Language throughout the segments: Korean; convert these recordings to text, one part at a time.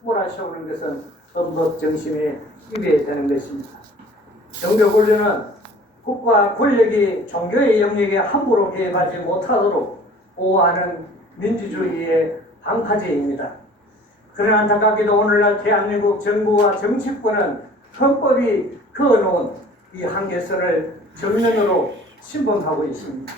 몰아세우는 것은 헌법 정신에 위배되는 것입니다. 종교 권리는 국가 권력이 종교의 영역에 함부로 개입하지 못하도록 보호하는 민주주의의 방파제입니다. 그러나 안타깝게도 오늘날 대한민국 정부와 정치권은 헌법이 그어놓은 이 한계선을 정면으로 침범하고 있습니다.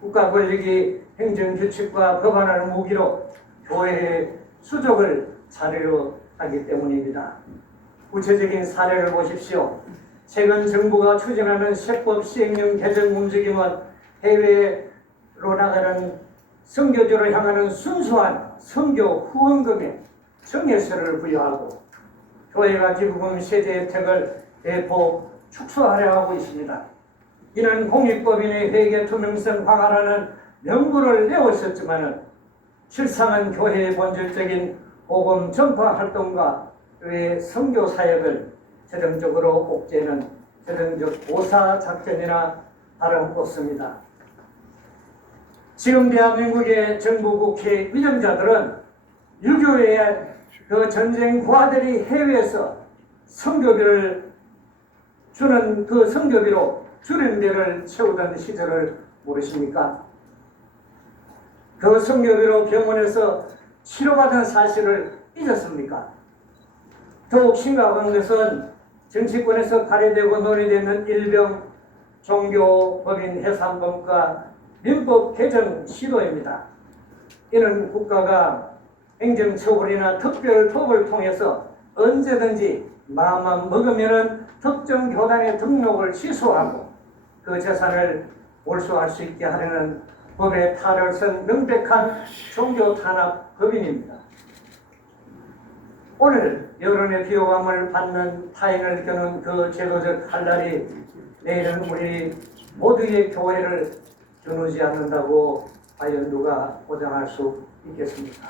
국가 권력이 행정규칙과 법안을 무기로 교회의 수족을 자료로 하기 때문입니다. 구체적인 사례를 보십시오. 최근 정부가 추진하는 세법 시행령 개정 움직임은 해외로 나가는 선교지로 향하는 순수한 선교 후원금에 정예세를 부여하고 교회가 기부금 세제 혜택을 대폭 축소하려 하고 있습니다. 이는 공익법인의 회계 투명성 강화라는 명분을 내었었지만 실상은 교회의 본질적인 복음 전파 활동과 교회의 선교 사역을 재정적으로 옥죄는 재정적 보사 작전이나 다름없습니다. 지금 대한민국의 정부 국회 위정자들은 유교의 그 전쟁 부하들이 해외에서 선교비를 주는 그 선교비로 주린배를 채우던 시절을 모르십니까? 그 선교비로 병원에서 치료받은 사실을 잊었습니까? 더욱 심각한 것은 정치권에서 발의되고 논의되는 일병 종교법인 해산범과 민법 개정 시도입니다. 이는 국가가 행정처벌이나 특별법을 통해서 언제든지 마음만 먹으면 특정 교단의 등록을 취소하고 그 재산을 몰수할 수 있게 하려는 법의 탈을 쓴 명백한 종교 탄압 법인입니다. 오늘 여론의 비호감을 받는 타인을 겨눈 그 제도적 칼날이 내일은 우리 모두의 교회를 겨누지 않는다고 과연 누가 보장할 수 있겠습니까?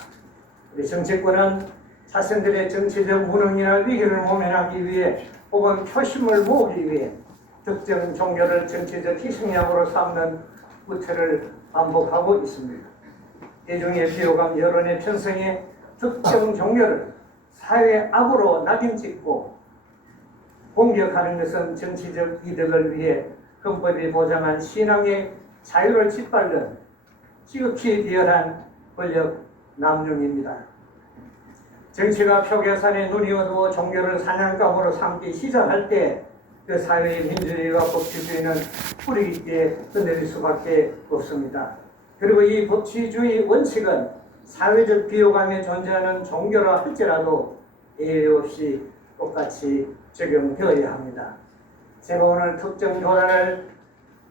우리 정치권은 자신들의 정치적 무능이나 위기를 모면하기 위해 혹은 표심을 모으기 위해 특정 종교를 정치적 희생양으로 삼는 구태를 반복하고 있습니다. 대중의 비호감 여론의 편성에 특정 종교를 사회 악으로 낙인찍고 공격하는 것은 정치적 이득을 위해 헌법이 보장한 신앙의 자유를 짓밟는 지극히 비열한 권력 남용입니다. 정치가 표계산에 눈이 어두워 종교를 사냥감으로 삼기 시작할 때 그 사회의 민주주의와 법치주의는 뿌리 깊게 흔들릴 수밖에 없습니다. 그리고 이 법치주의 원칙은 사회적 비호감에 존재하는 종교라 할지라도 예외 없이 똑같이 적용되어야 합니다. 제가 오늘 특정 교단을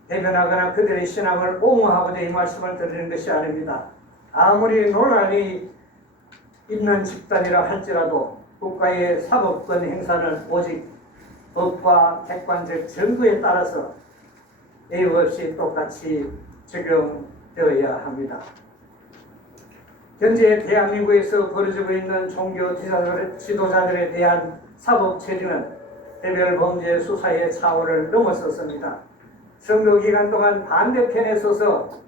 대변하거나 그들의 신앙을 옹호하고자 이 말씀을 드리는 것이 아닙니다. 아무리 논란이 있는 집단이라 할지라도 국가의 사법권 행사는 오직 법과 객관적 증거에 따라서 예외 없이 똑같이 적용되어야 합니다. 현재 대한민국에서 벌어지고 있는 종교 지도자들에 대한 사법 처리는 개별 범죄 수사의 차원을 넘어섰습니다. 선거 기간 동안 반대편에 서서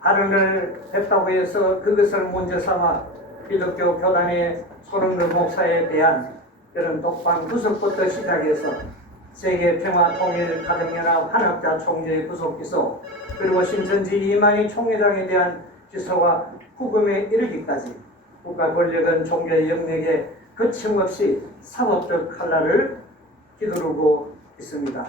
발언을 했다고 해서 그것을 문제 삼아 기독교 교단의 손흥민 목사에 대한 그런 독방 구속부터 시작해서 세계평화통일가정연합 한학자 총재의 구속 기소, 그리고 신천지 이만희 총회장에 대한 기소와 후금에 이르기까지 국가 권력은 종교의 영역에 거침없이 사법적 칼날을 휘두르고 있습니다.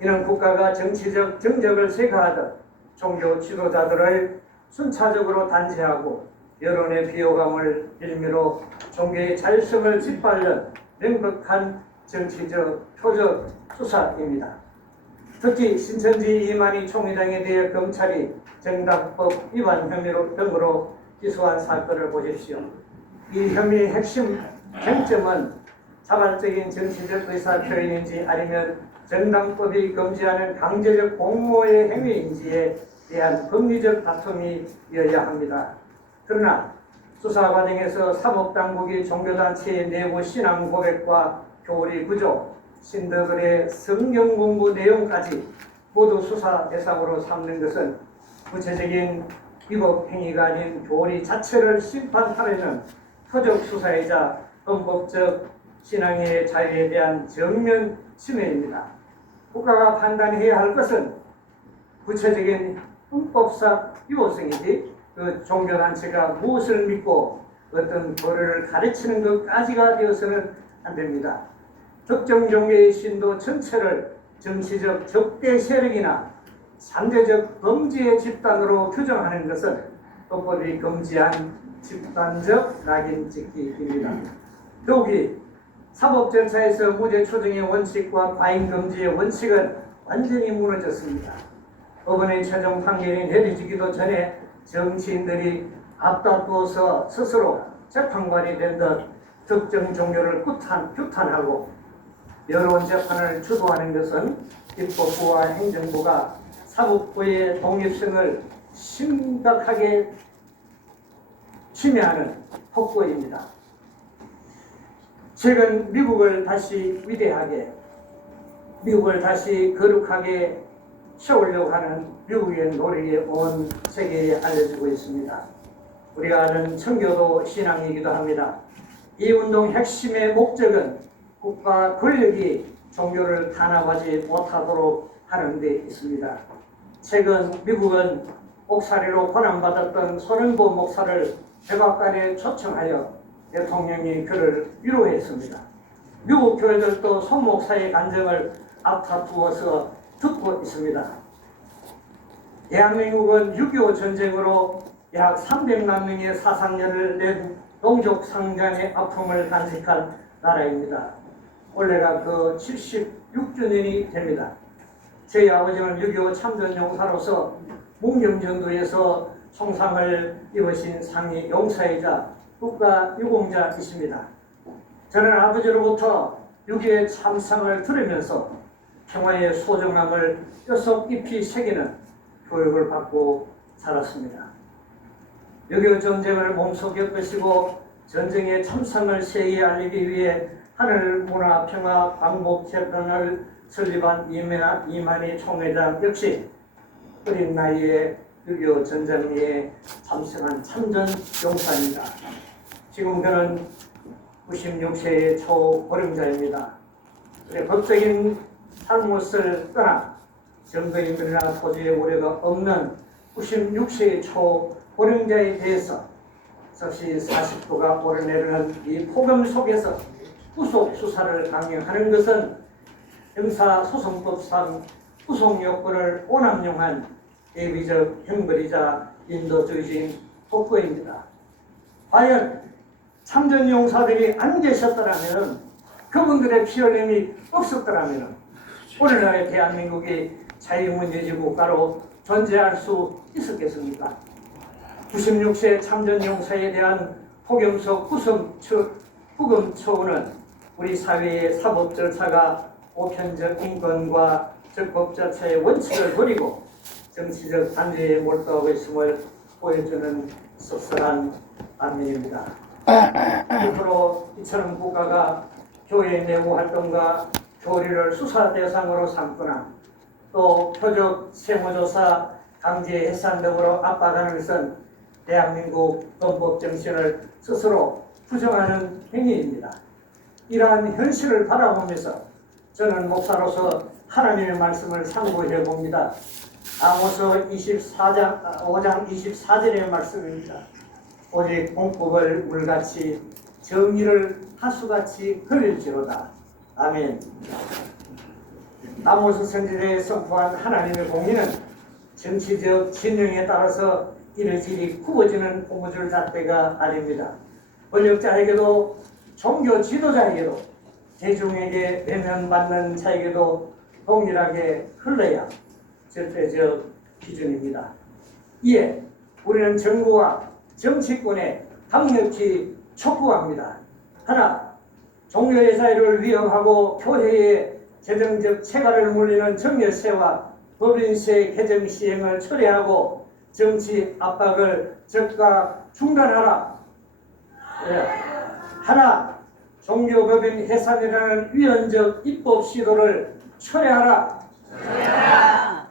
이는 국가가 정치적 정적을 세가하듯 종교 지도자들을 순차적으로 단죄하고 여론의 비호감을 빌미로 종교의 자율성을 짓밟는 명백한 정치적 표적 수사입니다. 특히 신천지 이만희 총회장에 대해 검찰이 정당법 위반 혐의로 기소한 사건을 보십시오. 이 혐의의 핵심 쟁점은 자발적인 정치적 의사 표현인지 아니면 정당법이 금지하는 강제적 공모의 행위인지에 대한 법리적 다툼이어야 합니다. 그러나 수사 과정에서 사법당국이 종교단체의 내부 신앙 고백과 교리 구조, 신도들의 성경 공부 내용까지 모두 수사 대상으로 삼는 것은 구체적인 위법 행위가 아닌 교리 자체를 심판하려는 표적 수사이자 헌법적 신앙의 자유에 대한 정면 침해입니다. 국가가 판단해야 할 것은 구체적인 헌법상 유효성이지 그 종교단체가 무엇을 믿고 어떤 도리를 가르치는 것까지가 되어서는 안 됩니다. 특정 종교의 신도 전체를 정치적 적대 세력이나 상대적 범죄의 집단으로 규정하는 것은 헌법이 금지한 집단적 낙인 찍기입니다. 더욱이 사법 절차에서 무죄 추정의 원칙과 과잉 금지의 원칙은 완전히 무너졌습니다. 법원의 최종 판결이 내려지기도 전에 정치인들이 앞다투어서 스스로 재판관이 된 듯 특정 종교를 규탄하고 여론 재판을 주도하는 것은 입법부와 행정부가 사법부의 독립성을 심각하게 침해하는 폭거입니다. 최근 미국을 다시 위대하게, 미국을 다시 거룩하게 세우려고 하는 미국의 노력이 온 세계에 알려지고 있습니다. 우리가 아는 청교도 신앙이기도 합니다. 이 운동 핵심의 목적은 국가 권력이 종교를 탄압하지 못하도록 하는 데 있습니다. 최근 미국은 옥살이로 고난받았던 손흥보 목사를 백악관에 초청하여 대통령이 그를 위로했습니다. 미국 교회들도 손 목사의 간증을 앞다투어서 듣고 있습니다. 대한민국은 6.25 전쟁으로 약 300만 명의 사상자를 낸 동족 상잔의 아픔을 간직한 나라입니다. 올해가 그 76주년이 됩니다. 저희 아버지는 6.25 참전 용사로서 문경전도에서 총상을 입으신 상위 용사이자 국가 유공자이십니다. 저는 아버지로부터 6.25 참상을 들으면서 평화의 소중함을 뼛속 깊이 새기는 교육을 받고 자랐습니다. 6.25 전쟁을 몸소 겪으시고 전쟁의 참상을 세계에 알리기 위해 하늘문화평화광복재단을 설립한 이만희 총회장 역시 어린 나이에 6.25 전쟁에 참석한 참전 용사입니다. 지금 그는 96세의 초고령자입니다. 법적인 잘못을 떠나 정거인들이나 토지의 우려가 없는 96세의 초고령자에 대해서 즉시 40도가 오르내리는 이 폭염 속에서 구속 수사를 강행하는 것은 형사소송법상 구속 요건을 오남용한 예비적 형벌이자 인도주의적인 폭거입니다. 과연 참전용사들이 안 계셨더라면, 그분들의 피 흘림이 없었더라면 오늘날의 대한민국이 자유민주주의 국가로 존재할 수 있었겠습니까? 96세 참전용사에 대한 폭염속 구금 처우는 우리 사회의 사법 절차가 보편적 인권과 적법 자체의 원칙을 버리고 정치적 단죄에 몰두하고 있음을 보여주는 씁쓸한 안면입니다. 앞으로 이처럼 국가가 교회 내부 활동과 교리를 수사 대상으로 삼거나 또 표적 세무조사 강제 해산 등으로 압박하는 것은 대한민국 헌법 정신을 스스로 부정하는 행위입니다. 이러한 현실을 바라보면서 저는 목사로서 하나님의 말씀을 상고해 봅니다. 아모스 5장 24절의 말씀입니다. 오직 공법을 물같이 정의를 하수같이 그릴지로다. 아멘. 아모스 선지자에 선포한 하나님의 공의는 정치적 진영에 따라서 이리저리 구워지는 고무줄 잣대가 아닙니다. 권력자에게도 종교 지도자에게도 대중에게 외면받는 자에게도 동일하게 흘러야 절대적 기준입니다. 이에 우리는 정부와 정치권에 강력히 촉구합니다. 하나, 종교의 자유를 위협하고 교회의 재정적 체가를 물리는 정열세와 법인세 개정 시행을 철회하고 정치 압박을 즉각 중단하라. 하나, 종교법인 해산이라는 위헌적 입법 시도를 철회하라.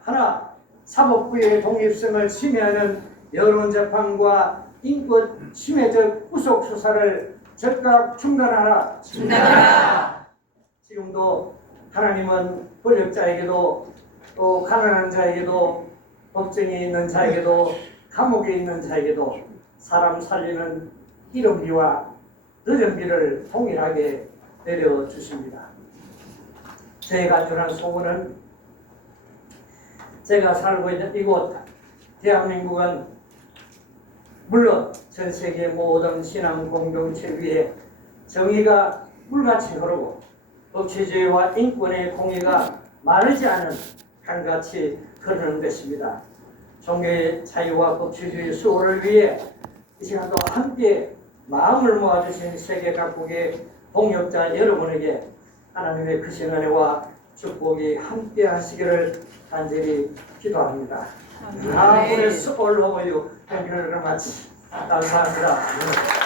하나, 사법부의 독립성을 침해하는 여론재판과 인권 침해적 구속수사를 즉각 중단하라. 중단하라. 지금도 하나님은 권력자에게도 또 가난한 자에게도 법정에 있는 자에게도 감옥에 있는 자에게도 사람 살리는 이른 비와 늦은 비를 동일하게 내려주십니다. 제 간절한 소원은 제가 살고 있는 이곳 대한민국은 물론 전 세계 모든 신앙 공동체 위에 정의가 물같이 흐르고 법치주의와 인권의 공의가 마르지 않은 강같이 흐르는 것입니다. 종교의 자유와 법치주의 수호를 위해 이 시간도 함께 마음을 모아주신 세계 각국의 동역자 여러분에게 하나님의 크신 은혜와 축복이 함께 하시기를 간절히 기도합니다. God bless all of you. Thank you very much. 감사합니다.